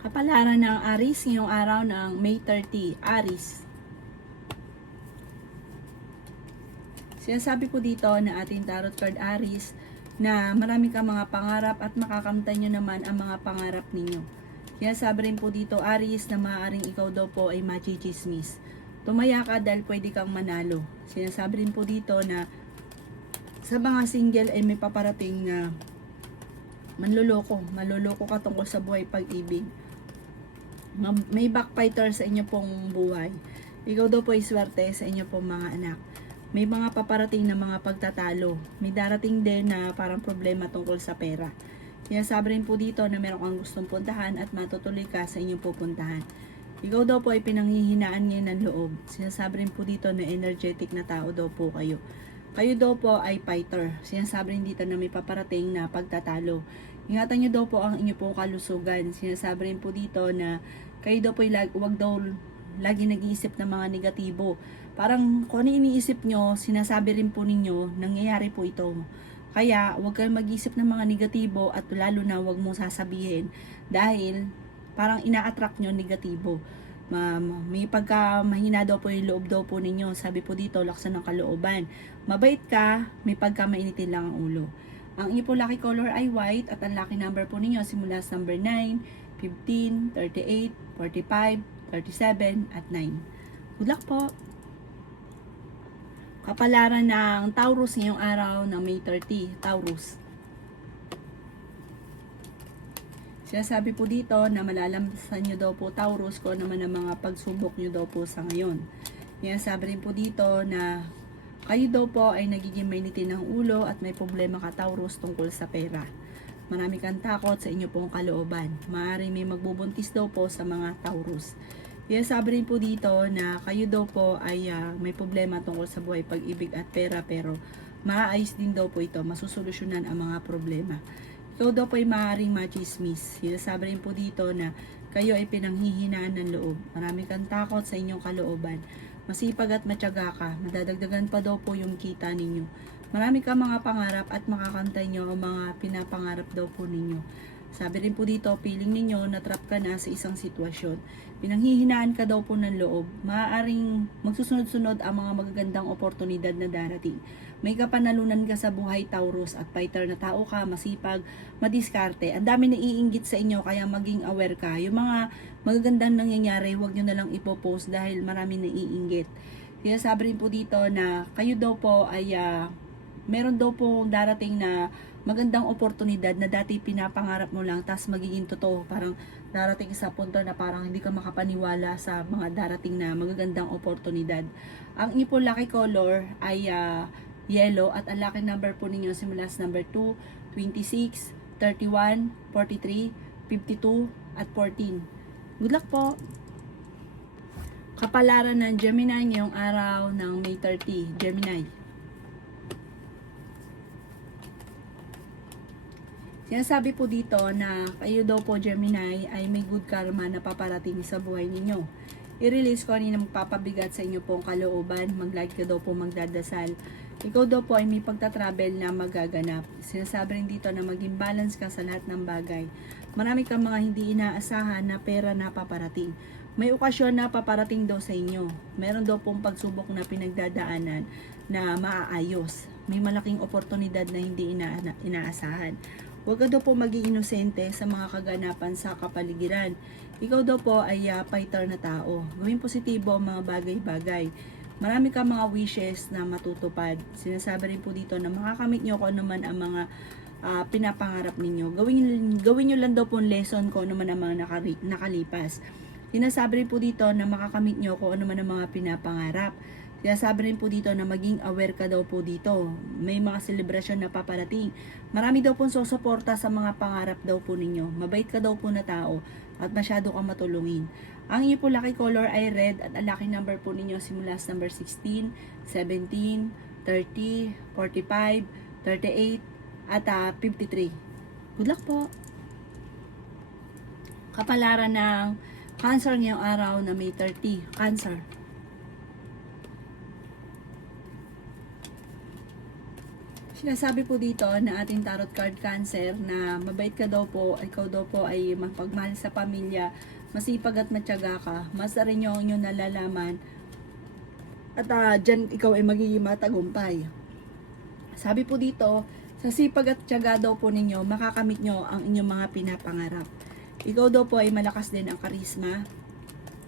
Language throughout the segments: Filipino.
Kapalaran ng Aries ngayong araw ng May 30, Aries. Sinasabi po dito na ating tarot card Aries na marami kang mga pangarap at makakamtan nyo naman ang mga pangarap ninyo. Sinasabi rin po dito Aries na maaaring ikaw daw po ay machichismis. Tumaya ka dahil pwede kang manalo. Sinasabi rin po dito na sa mga single ay may paparating na maluloko ka tungkol sa buhay pag-ibig. May backfighter sa inyo pong buhay. Ikaw daw po ay swerte sa inyo pong mga anak. May mga paparating na mga pagtatalo. May darating din na parang problema tungkol sa pera. Sinasabi rin po dito na meron kang gustong puntahan at matutuloy ka sa inyong pupuntahan. Ikaw daw po ay pinanghihinaan ngayon ng loob. Sinasabi rin po dito na energetic na tao daw po kayo. Kayo daw po ay fighter. Sinasabi rin dito na may paparating na pagtatalo. Ingatan nyo daw po ang inyo pong kalusugan. Sinasabi rin po dito na kayo daw po ay huwag daw lagi nag-iisip ng mga negatibo. Parang kung ano iniisip nyo, sinasabi rin po ninyo, nangyayari po ito. Kaya huwag kayong mag-isip ng mga negatibo at lalo na huwag mong sasabihin dahil parang ina-attract nyo negatibo. May pagka mahina daw po yung loob daw po ninyo. Sabi po dito, laksan ng kalooban. Mabait ka, may pagka mainitin lang ang ulo. Ang inyo po lucky color ay white at ang lucky number po ninyo simula sa number 9, 15, 38, 45, 37 at 9. Good luck po! Kapalaran ng Taurus ngayong araw ng May 30, Taurus. Sinasabi po dito na malalamsan nyo daw po Taurus kung naman ang mga pagsubok nyo daw po sa ngayon. Sinasabi rin po dito na kayo daw po ay nagiging mainitin ng ulo at may problema ka Taurus tungkol sa pera. Marami kang takot sa inyo pong kalooban. Maaaring may magbubuntis daw po sa mga Taurus. Sinasabi rin po dito na kayo daw po ay may problema tungkol sa buhay pag-ibig at pera pero maayos din daw po ito. Masusolusyonan ang mga problema. Ikaw daw po ay maaaring machismis. Sinasabi rin po dito na kayo ay pinanghihinaan ng loob. Marami kang takot sa inyong kalooban. Masipag at matyaga ka. Madadagdagan pa daw po yung kita ninyo. Marami kang mga pangarap at makakantay nyo ang mga pinapangarap daw po ninyo. Sabi rin po dito, feeling ninyo natrap ka na sa isang sitwasyon. Pinanghihinaan ka daw po ng loob. Maaaring magsusunod-sunod ang mga magagandang oportunidad na darating. May kapanalunan ka sa buhay Taurus at fighter na tao ka, masipag, madiskarte. Ang dami naiinggit sa inyo kaya maging aware ka. Yung mga magagandang nangyayari, huwag nyo na lang ipopost dahil marami naiinggit. Kaya sabi rin po dito na kayo daw po ay meron daw po darating na magandang oportunidad na dati pinapangarap mo lang tas magiging totoo. Parang darating sa punto na parang hindi ka makapaniwala sa mga darating na magagandang oportunidad. Ang inyong lucky color ay yellow at ang lucky number po ninyo simula sa number 2, 26, 31, 43, 52 at 14. Good luck po! Kapalaran ng Gemini ngayong araw ng May 30, Gemini. Sinasabi po dito na kayo daw po Gemini ay may good karma na paparating sa buhay ninyo. I-release ko kanina magpapabigat sa inyo pong kalooban, maglagi ka daw po magdadasal. Ikaw daw po ay may pagta-travel na magaganap. Sinasabi rin dito na maging balance ka sa lahat ng bagay. Marami kang mga hindi inaasahan na pera na paparating. May okasyon na paparating daw sa inyo. Meron daw pong pagsubok na pinagdadaanan na maaayos. May malaking oportunidad na hindi inaasahan. Huwag ka daw po maging inosente sa mga kaganapan sa kapaligiran. Ikaw daw po ay fighter na tao. Gawing positibo ang mga bagay-bagay. Marami ka mga wishes na matutupad. Sinasabi rin po dito na makakamit nyo kung ano man ang mga pinapangarap ninyo. Gawin nyo lang daw po lesson kung ano man ang mga nakalipas. Sinasabi rin po dito na makakamit nyo kung ano man ang mga pinapangarap. Sinasabi rin po dito na maging aware ka daw po dito. May mga selebrasyon na paparating. Marami daw pong susuporta sa mga pangarap daw po ninyo. Mabait ka daw po na tao at masyado kang matulungin. Ang inyo po lucky color ay red at ang lucky number po ninyo simula sa number 16, 17, 30, 45, 38 at 53. Good luck po! Kapalaran ng Cancer ngayong araw na May 30. Cancer. Sinasabi po dito na ating tarot card Cancer na mabait ka daw po, ikaw daw po ay mapagmahal sa pamilya, masipag at matyaga ka, masa rin yung inyong nalalaman at dyan ikaw ay magiging matagumpay. Sabi po dito, sa sipag at tiyaga daw po ninyo, makakamit nyo ang inyong mga pinapangarap. Ikaw daw po ay malakas din ang karisma,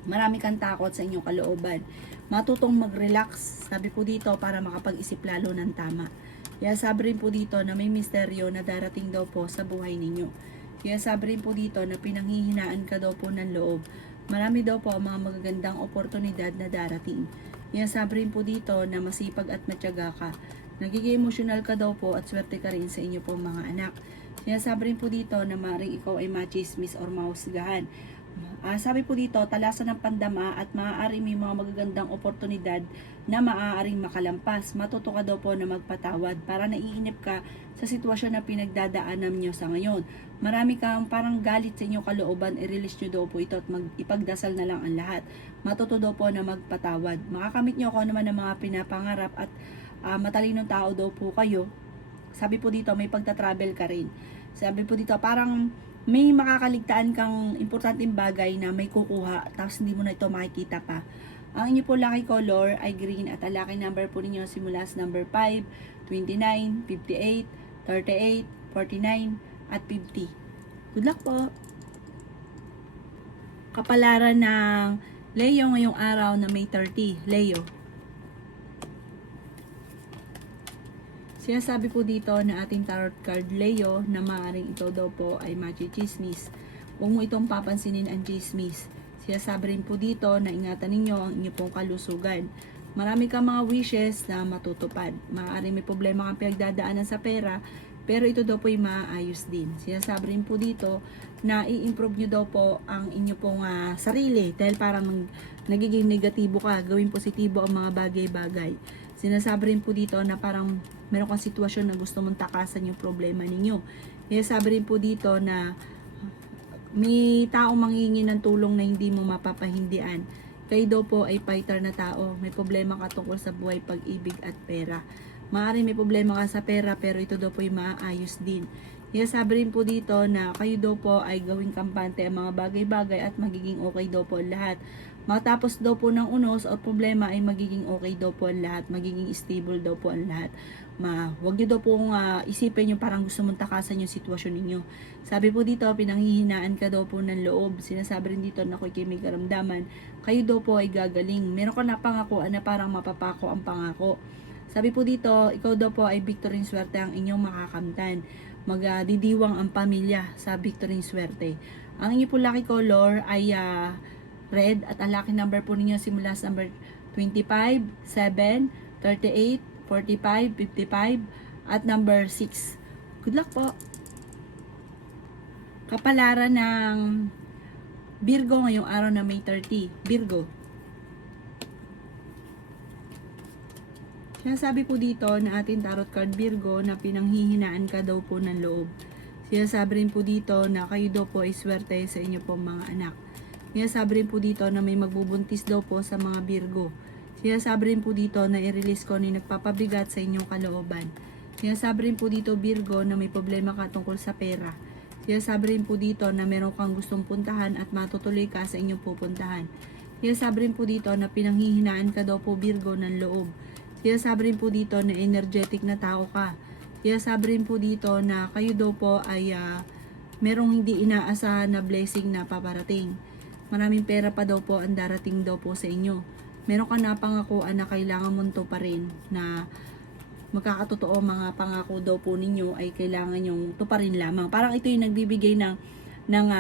marami kang takot sa inyong kalooban, matutong mag-relax, sabi po dito, para makapag-isip lalo ng tama. Kaya sabi rin po dito na may misteryo na darating daw po sa buhay ninyo. Kaya sabi rin po dito na pinanghihinaan ka daw po ng loob. Marami daw po ang mga magagandang oportunidad na darating. Kaya sabi rin po dito na masipag at matyaga ka. Nagiging emosyonal ka daw po at swerte ka rin sa inyo pong mga anak. Kaya sabi rin po dito na maaaring ikaw ay machismis or mahusgahan. Sabi po dito, talasan ng pandama at maaari may mga magagandang oportunidad na maaaring makalampas. Matuto ka daw po na magpatawad para naiinip ka sa sitwasyon na pinagdadaanan nyo sa ngayon. Marami kang parang galit sa inyong kalooban, i-release nyo daw po ito at ipagdasal na lang ang lahat. Matuto daw po na magpatawad. Makakamit nyo kung ano man ang mga pinapangarap at matalinong tao daw po kayo. Sabi po dito, may pagta-travel ka rin. Sabi po dito, parang may makakaligtaan kang importanteng bagay na may kukuha tapos hindi mo na ito makikita pa. Ang inyo po lucky color ay green at ang lucky number po ninyo simula sa number 5, 29, 58, 38, 49 at 50. Good luck po! Kapalaran ng Leo ngayong araw na May 30. Leo. Sinasabi po dito na ating tarot card Leo na maaaring ito daw po ay machismis. Huwag mo itong papansinin ang chismis. Sinasabi rin po dito na ingatan ninyo ang inyong pong kalusugan. Marami kang mga wishes na matutupad. Maaaring may problema kang pinagdadaanan sa pera, pero ito daw po ay maayos din. Sinasabi rin po dito na i-improve nyo daw po ang inyo pong sarili dahil parang nagiging negatibo ka, gawin positibo ang mga bagay-bagay. Sinasabi rin po dito na parang meron kang sitwasyon na gusto mong takasan yung problema ninyo. Kaya sabi rin po dito na may taong manghingi ng tulong na hindi mo mapapahindian. Kayo daw po ay fighter na tao. May problema ka tungkol sa buhay, pag-ibig at pera. Maaaring may problema ka sa pera pero ito daw po ay maayos din. Kaya sabi rin po dito na kayo daw po ay gawing kampante ang mga bagay-bagay at magiging okay daw po lahat. Matapos daw po ng unos o problema ay magiging okay daw po ang lahat, magiging stable daw po ang lahat. Huwag nyo daw pong isipin yung parang gusto mong takasan yung sitwasyon ninyo. Sabi po dito, pinanghihinaan ka daw po ng loob. Sinasabi rin dito na ako'y may karamdaman. Kayo daw po ay gagaling. Meron ka na pangako na parang mapapako ang pangako. Sabi po dito, ikaw daw po ay victory swerte ang inyong makakamtan. Magdidiwang ang pamilya sa victory swerte. Ang inyong po lucky color ay red at ang lucky number po ninyo simula sa number 25, 7, 38, 45, 55 at number 6. Good luck po! Kapalaran ng Virgo ngayong araw na May 30. Virgo. Sinasabi po dito na ating tarot card Virgo na pinanghihinaan ka daw po ng loob. Sinasabi rin po dito na kayo daw po ay swerte sa inyo pong mga anak. Sinasabi rin po dito na may magbubuntis daw po sa mga Virgo. Sinasabi rin po dito na i-release ko ni nagpapabigat sa inyong kalooban. Sinasabi rin po dito Virgo na may problema ka tungkol sa pera. Sinasabi rin po dito na meron kang gustong puntahan at matutuloy ka sa inyong pupuntahan. Sinasabi rin po dito na pinanghihinaan ka daw po Virgo ng loob. Sinasabi rin po dito na energetic na tao ka. Sinasabi rin po dito na kayo daw po ay merong hindi inaasahan na blessing na paparating. Maraming pera pa daw po ang darating daw po sa inyo. Meron ka na pangakuan na kailangan mo to pa rin na magkakatotoo mga pangako daw po ninyo ay kailangan yung tuparin lamang. Parang ito yung nagbibigay ng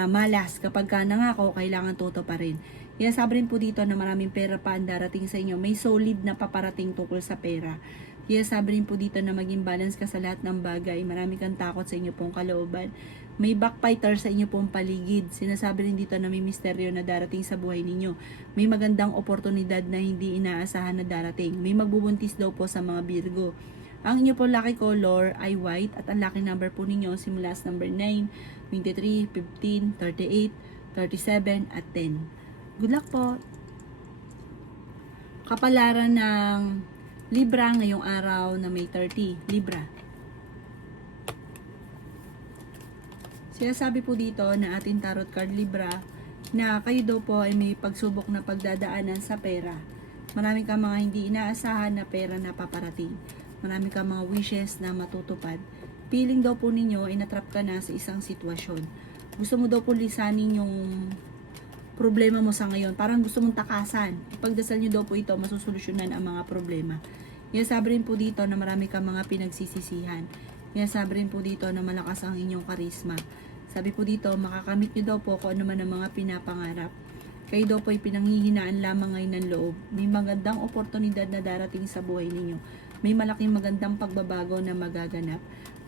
malas kapag ka nangako kailangan to pa rin. Kaya sabi rin po dito na maraming pera pa ang darating sa inyo. May solid na paparating tungkol sa pera. Kaya sabi rin po dito na maging balance ka sa lahat ng bagay. Marami kang takot sa inyo pong kalooban. May backfighter sa inyo pong paligid. Sinasabi rin dito na may misteryo na darating sa buhay ninyo. May magandang oportunidad na hindi inaasahan na darating. May magbubuntis daw po sa mga Virgo. Ang inyo po lucky color ay white at ang lucky number po ninyo simula sa number 9, 23, 15, 38, 37 at 10. Good luck po! Kapalaran ng Libra ngayong araw na May 30. Libra. Sinasabi po dito na ating tarot card Libra na kayo daw po ay may pagsubok na pagdadaanan sa pera. Marami kang mga hindi inaasahan na pera na paparating. Marami kang mga wishes na matutupad. Feeling daw po ninyo ay natrap ka na sa isang sitwasyon. Gusto mo daw po lisanin yung problema mo sa ngayon. Parang gusto mong takasan. Ipagdasal nyo daw po ito, masusolusyonan ang mga problema. Sabi rin po dito na marami kang mga pinagsisisihan. Sabi rin po dito na malakas ang inyong karisma. Sabi po dito, makakamit nyo daw po kung ano man ang mga pinapangarap. Kayo daw po ay pinanghihinaan lamang ngayon ng loob. May magandang oportunidad na darating sa buhay ninyo. May malaking magandang pagbabago na magaganap.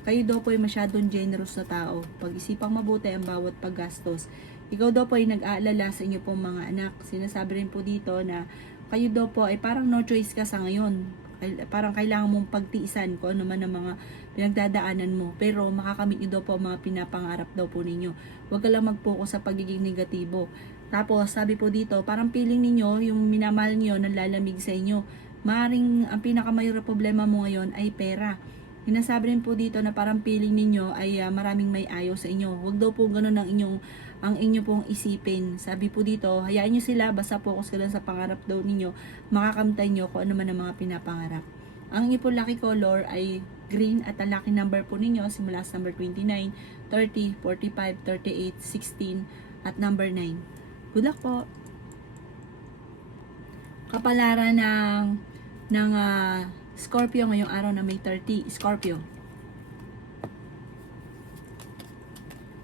Kayo daw po ay masyadong generous na tao. Pag-isipang mabuti ang bawat paggastos. Ikaw daw po ay nag-aalala sa inyo pong mga anak. Sinasabi rin po dito na kayo daw po ay parang no choice ka sa ngayon. Parang kailangan mong pagtiisan kung ano man ang mga pinagdadaanan mo. Pero makakamit nyo daw po ang mga pinapangarap daw po ninyo. Huwag ka lang mag-focus sa pagiging negatibo. Tapos sabi po dito, parang feeling ninyo, yung minamahal niyo nanlalamig sa inyo. Maring ang pinakamayroong problema mo ngayon ay pera. Sinasabi rin po dito na parang feeling ninyo ay maraming may ayaw sa inyo. Huwag daw po ganun ang inyo pong isipin. Sabi po dito, hayaan nyo sila, basta focus ka lang sa pangarap daw ninyo, makakamtay nyo kung ano man ang mga pinapangarap. Ang inyo po lucky color ay green at ang lucky number po ninyo simula sa number 29, 30, 45, 38, 16 at number 9. Good luck po! Kapalaran ng Scorpio ngayong araw na May 30. Scorpio.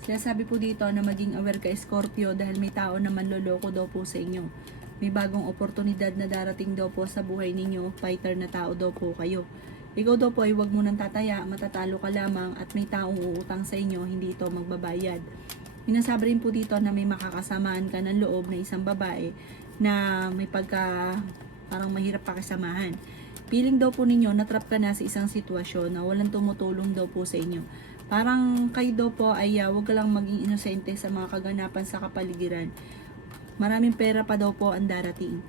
Sinasabi po dito na maging aware ka Scorpio dahil may tao na manloloko daw po sa inyo. May bagong oportunidad na darating daw po sa buhay ninyo. Fighter na tao daw po kayo. Ikaw daw po ay huwag mo nang tataya, matatalo ka lamang at may taong uutang sa inyo, hindi ito magbabayad. Sinasabi rin po dito na may makakasamaan ka ng loob na isang babae na may parang mahirap pakisamahan. Feeling daw po ninyo, natrap ka na sa isang sitwasyon na walang tumutulong daw po sa inyo. Parang kayo daw po ay huwag ka lang maging inosente sa mga kaganapan sa kapaligiran. Maraming pera pa daw po ang darating.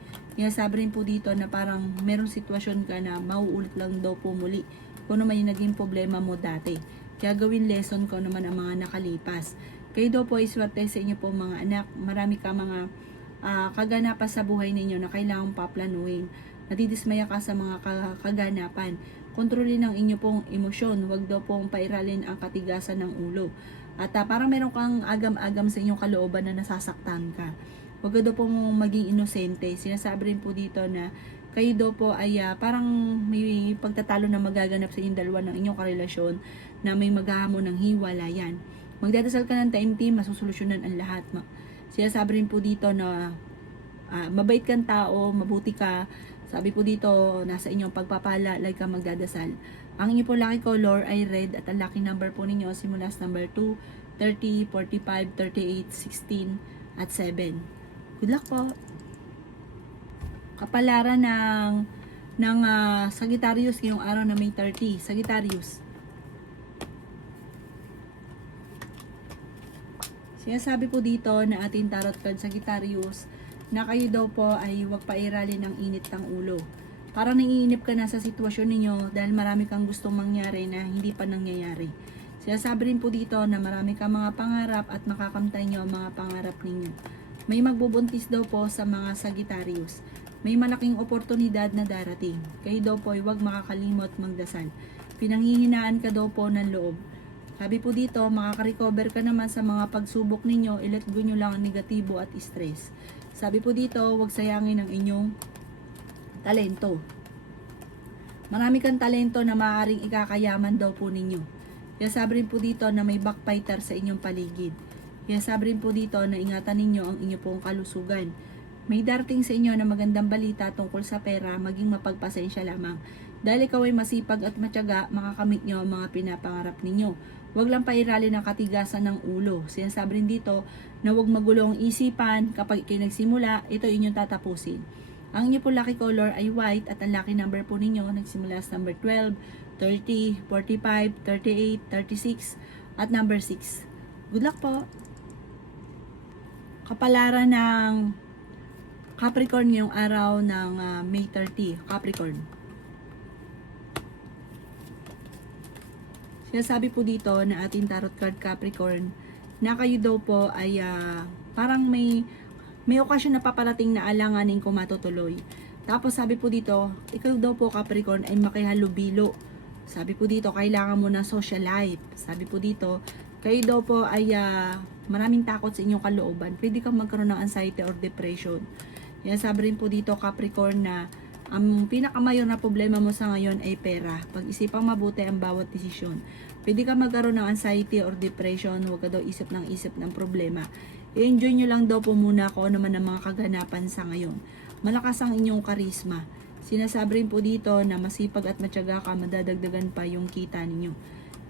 Sabi rin po dito na parang merong sitwasyon ka na mauulit lang daw po muli kung ano may naging problema mo dati. Kaya gawin lesson ko naman ang mga nakalipas. Kayo daw po ay swerte sa inyo po mga anak. Marami ka mga kaganapan sa buhay ninyo na kailangang paplanuhin. Nadidismaya ka sa mga kaganapan. Kontrolin ang inyo pong emosyon. Huwag daw pong pairalin ang katigasan ng ulo. At parang meron kang agam-agam sa inyong kalooban na nasasaktan ka. Huwag daw pong maging inosente. Sinasabi rin po dito na kayo daw po ay parang may pagtatalo na magaganap sa inyong dalawa ng inyong karelasyon na may maghahamon ng hiwalayan. Magdadasal ka ng taimtim, masusolusyonan ang lahat. Sinasabi rin po dito na mabait kang tao, mabuti ka. Sabi po dito, nasa inyong pagpapala, like ka magdadasal. Ang inyo po lucky color ay red at ang lucky number po ninyo simula sa number 2, 30, 45, 38, 16 at 7. Good luck po! Kapalaran ng Sagittarius ngayong araw na May 30. Sagittarius. Sinasabi po dito na ating tarot card Sagittarius na kayo daw po ay huwag pairalin ng init ng ulo. Parang naiinip ka na sa sitwasyon ninyo dahil marami kang gustong mangyari na hindi pa nangyayari. Sinasabi rin po dito na marami kang mga pangarap at makakamtay nyo ang mga pangarap ninyo. May magbubuntis daw po sa mga Sagittarius. May malaking oportunidad na darating. Kayo daw po ay huwag makakalimot magdasal. Pinanghihinaan ka daw po ng loob. Sabi po dito, makaka-recover ka naman sa mga pagsubok ninyo, i-let go nyo lang ang negatibo at stress. Sabi po dito, huwag sayangin ang inyong talento. Marami kang talento na maaaring ikakayaman daw po ninyo. Kaya sabi rin po dito na may backfighter sa inyong paligid. Kaya sabi rin po dito na ingatan ninyo ang inyong pong kalusugan. May darating sa inyo na magandang balita tungkol sa pera, maging mapagpasensya lamang. Dahil ikaw ay masipag at matyaga, makakamit nyo ang mga pinapangarap ninyo. Huwag lang pairalin ang katigasan ng ulo. Sinasabi rin dito na huwag magulo ang isipan. Kapag kayo nagsimula, ito inyong tatapusin. Ang inyo po lucky color ay white at ang lucky number po ninyo nagsimula sa number 12, 30, 45, 38, 36 at number 6. Good luck po! Kapalaran ng Capricorn ngayong araw ng May 30. Capricorn. Sinasabi po dito na ating tarot card Capricorn na kayo daw po ay parang may okasyon na paparating na alanganin kung matutuloy. Tapos sabi po dito, ikaw daw po Capricorn ay makihalubilo. Sabi po dito, kailangan mo ng social life. Sabi po dito, kayo daw po ay maraming takot sa inyong kalooban. Pwede kang magkaroon ng anxiety or depression. Yan sabi rin po dito Capricorn na ang pinakamayor na problema mo sa ngayon ay pera. Pag-isipang mabuti ang bawat desisyon. Pwede kang magkaroon ng anxiety or depression. Huwag ka daw isip ng problema. I-enjoy nyo lang daw po muna kung ano man ang mga kaganapan sa ngayon. Malakas ang inyong karisma. Sinasabi rin po dito na masipag at matyaga ka, madadagdagan pa yung kita ninyo.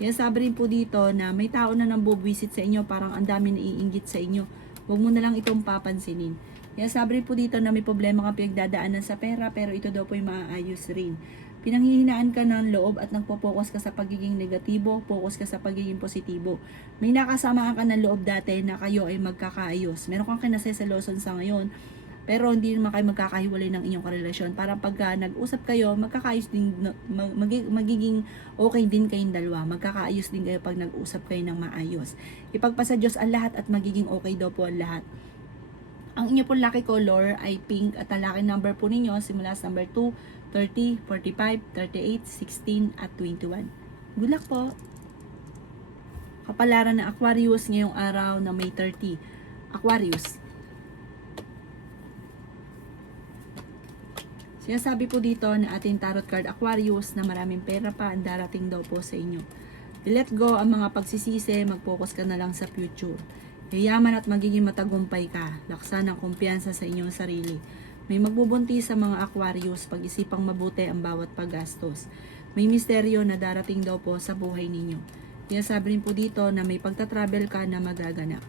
Kaya sabi rin po dito na may tao na nang bubwisit sa inyo, parang ang dami naiinggit sa inyo. Huwag mo na lang itong papansinin. Kaya sabi rin po dito na may problema ka pinagdadaanan sa pera, pero ito daw po ay maaayos rin. Pinanghihinaan ka ng loob at nagpo-focus ka sa pagiging negatibo, focus ka sa pagiging positibo. May nakasamaan ka ng loob dati na kayo ay magkakaayos. Meron kang kinasesalosan sa ngayon, pero hindi naman kayo magkakahiwalay ng inyong karelasyon. Para pagka nag-usap kayo, magkakaayos din, magiging okay din kayong dalawa. Magkakaayos din kayo pag nag-usap kayo ng maayos. Ipagpasa Diyos ang lahat at magiging okay daw po ang lahat. Ang inyo po lucky color ay pink at ang lucky number po ninyo simula sa number 2, 30, 45, 38, 16 at 21. Good luck po! Kapalaran ng Aquarius ngayong araw na May 30. Aquarius. Sinasabi po dito na ating tarot card Aquarius na maraming pera pa ang darating daw po sa inyo. Let go ang mga pagsisisi, mag-focus ka na lang sa future. Yayaman at magiging matagumpay ka. Laksan ang kumpiyansa sa inyong sarili. May magbubunti sa mga Aquarius, pag-isipang mabuti ang bawat paggastos. May misteryo na darating daw po sa buhay ninyo. Kaya sabi rin po dito na may pagta-travel ka na magaganap.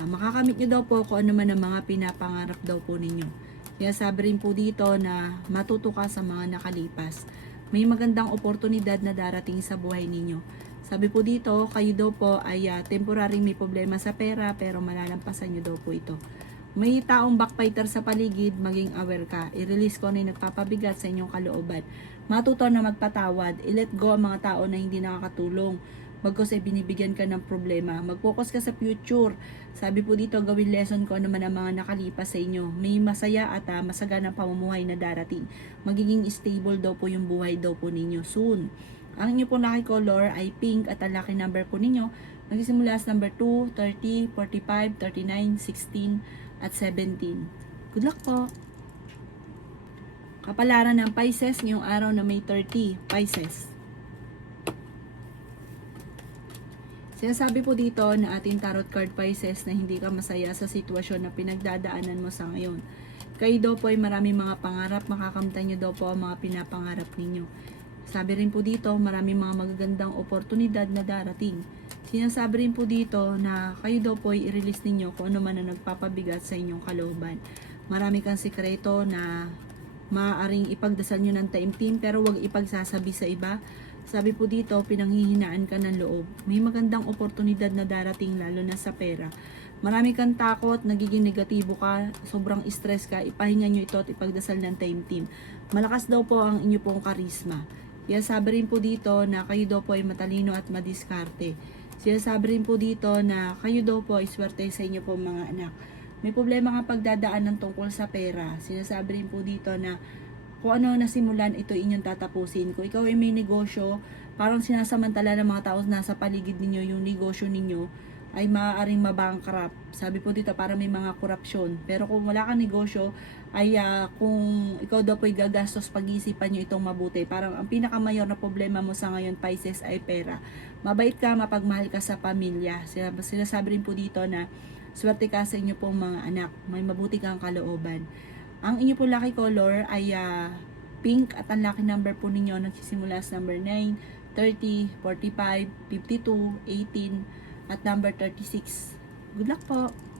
Makakamit nyo daw po kung ano man ang mga pinapangarap daw po ninyo. Kaya sabi rin po dito na matuto ka sa mga nakalipas. May magandang oportunidad na darating sa buhay ninyo. Sabi po dito, kayo daw po ay temporary may problema sa pera pero malalampasan nyo daw po ito. May taong backbiter sa paligid, maging aware ka. I-release ko na yung nagpapabigat sa inyong kalooban. Matuto na magpatawad. I-let go ang mga tao na hindi nakakatulong. Bagkus ay binibigyan ka ng problema. Mag-focus ka sa future. Sabi po dito, gawin lesson ko naman ang mga nakalipas sa inyo. May masaya at masaganang pamumuhay na darating. Magiging stable daw po yung buhay daw po ninyo soon. Ang inyo po lucky color ay pink at ang lucky number po ninyo nagsisimula sa number 2, 30, 45, 39, 16 at 17. Good luck po! Kapalaran ng Pisces ngayong araw na May 30, Pisces. Sinasabi po dito na ating tarot card Pisces na hindi ka masaya sa sitwasyon na pinagdadaanan mo sa ngayon. Kayo daw po ay maraming mga pangarap, makakamtan nyo daw po ang mga pinapangarap ninyo. Sabi rin po dito, maraming mga magagandang oportunidad na darating. Sinasabi rin po dito na kayo daw po ay i-release ninyo kung ano man ang nagpapabigat sa inyong kalooban. Marami kang sikreto na maaaring ipagdasal nyo ng taimtim pero huwag ipagsasabi sa iba. Sabi po dito, pinanghihinaan ka ng loob. May magandang oportunidad na darating lalo na sa pera. Marami kang takot, nagiging negatibo ka, sobrang stress ka, ipahinga nyo ito at ipagdasal ng taimtim. Malakas daw po ang inyo pong karisma. Kaya sabi rin po dito na kayo daw po ay matalino at madiskarte. Sinasabi rin po dito na kayo daw po ay swerte sa inyo po mga anak. May problema nga pagdadaanan tungkol sa pera. Sinasabi rin po dito na kung ano nasimulan, ito inyong tatapusin. Kung ikaw ay may negosyo, parang sinasamantala ng mga tao nasa paligid ninyo, yung negosyo ninyo ay maaaring mabankrupt. Sabi po dito, parang may mga korupsyon. Pero kung wala kang negosyo, ay kung ikaw daw po ay gagastos, pag-iisipan nyo itong mabuti. Parang ang pinakamayor na problema mo sa ngayon, Pisces, ay pera. Mabait ka, mapagmahal ka sa pamilya. Sinasabi rin po dito na swerte ka sa inyo pong mga anak. May mabuti kang kalooban. Ang inyo po lucky color ay pink at ang lucky number po ninyo nagsisimula sa number 9, 30, 45, 52, 18 at number 36. Good luck po!